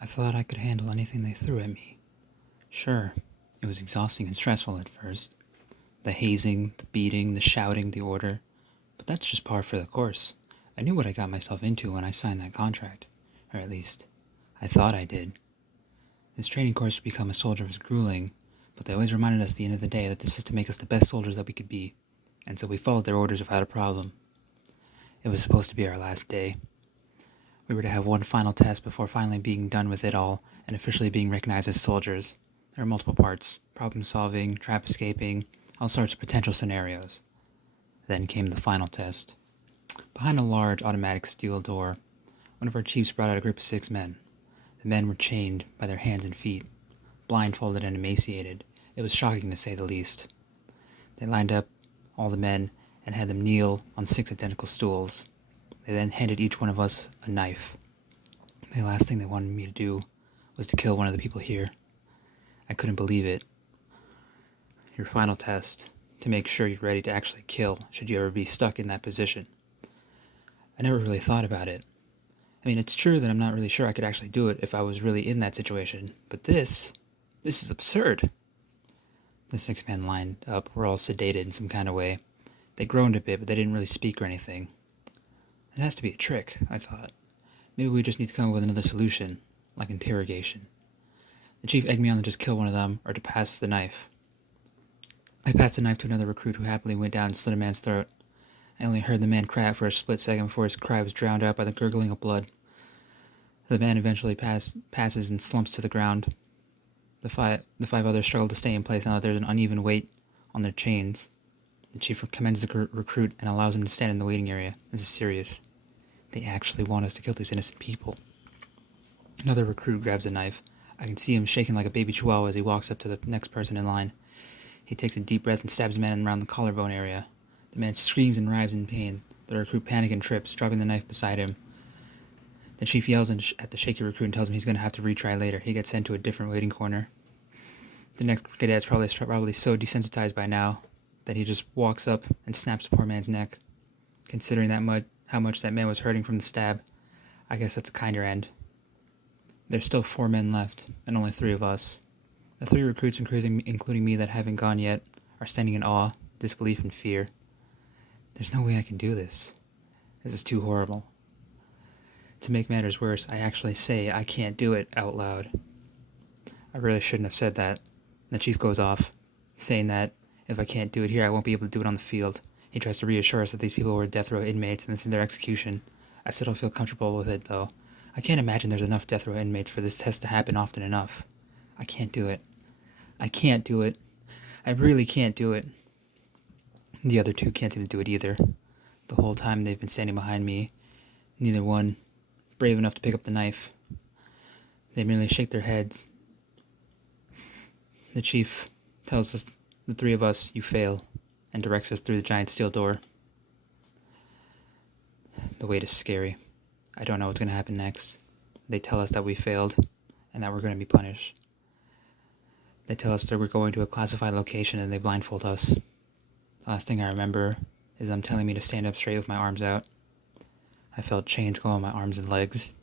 I thought I could handle anything they threw at me. Sure, it was exhausting and stressful at first. The hazing, the beating, the shouting, the order. But that's just par for the course. I knew what I got myself into when I signed that contract. Or at least, I thought I did. This training course to become a soldier was grueling, but they always reminded us at the end of the day that this is to make us the best soldiers that we could be. And so we followed their orders without a problem. It was supposed to be our last day. We were to have one final test before finally being done with it all and officially being recognized as soldiers. There were multiple parts: problem solving, trap escaping, all sorts of potential scenarios. Then came the final test. Behind a large automatic steel door, one of our chiefs brought out a group of 6 men. The men were chained by their hands and feet, blindfolded and emaciated. It was shocking to say the least. They lined up all the men and had them kneel on 6 identical stools. They then handed each one of us a knife. The last thing they wanted me to do was to kill one of the people here. I couldn't believe it. Your final test, to make sure you're ready to actually kill should you ever be stuck in that position. I never really thought about it. I mean, it's true that I'm not really sure I could actually do it if I was really in that situation, but this is absurd. The 6 men lined up were all sedated in some kind of way. They groaned a bit, but they didn't really speak or anything. It has to be a trick, I thought. Maybe we just need to come up with another solution, like interrogation. The chief egged me on to just kill one of them, or to pass the knife. I passed the knife to another recruit who happily went down and slit a man's throat. I only heard the man cry out for a split second before his cry was drowned out by the gurgling of blood. The man eventually passes and slumps to the ground. The five others struggle to stay in place now that there's an uneven weight on their chains. The chief commends the recruit and allows him to stand in the waiting area. This is serious. They actually want us to kill these innocent people. Another recruit grabs a knife. I can see him shaking like a baby chihuahua as he walks up to the next person in line. He takes a deep breath and stabs the man around the collarbone area. The man screams and writhes in pain. The recruit panics and trips, dropping the knife beside him. The chief yells at the shaky recruit and tells him he's going to have to retry later. He gets sent to a different waiting corner. The next cadet's probably so desensitized by now that he just walks up and snaps the poor man's neck. Considering how much that man was hurting from the stab, I guess that's a kinder end. There's still 4 men left, and only 3 of us. The 3 recruits, including me that haven't gone yet, are standing in awe, disbelief, and fear. There's no way I can do this. This is too horrible. To make matters worse, I actually say I can't do it out loud. I really shouldn't have said that. The chief goes off, saying that if I can't do it here, I won't be able to do it on the field. He tries to reassure us that these people were death row inmates and this is their execution. I still don't feel comfortable with it, though. I can't imagine there's enough death row inmates for this test to happen often enough. I can't do it. I can't do it. I really can't do it. The other 2 can't seem to do it either. The whole time they've been standing behind me, neither one brave enough to pick up the knife. They merely shake their heads. The chief tells us, the 3 of us, you fail, and directs us through the giant steel door. The wait is scary. I don't know what's going to happen next. They tell us that we failed, and that we're going to be punished. They tell us that we're going to a classified location and they blindfold us. The last thing I remember is them telling me to stand up straight with my arms out. I felt chains go on my arms and legs.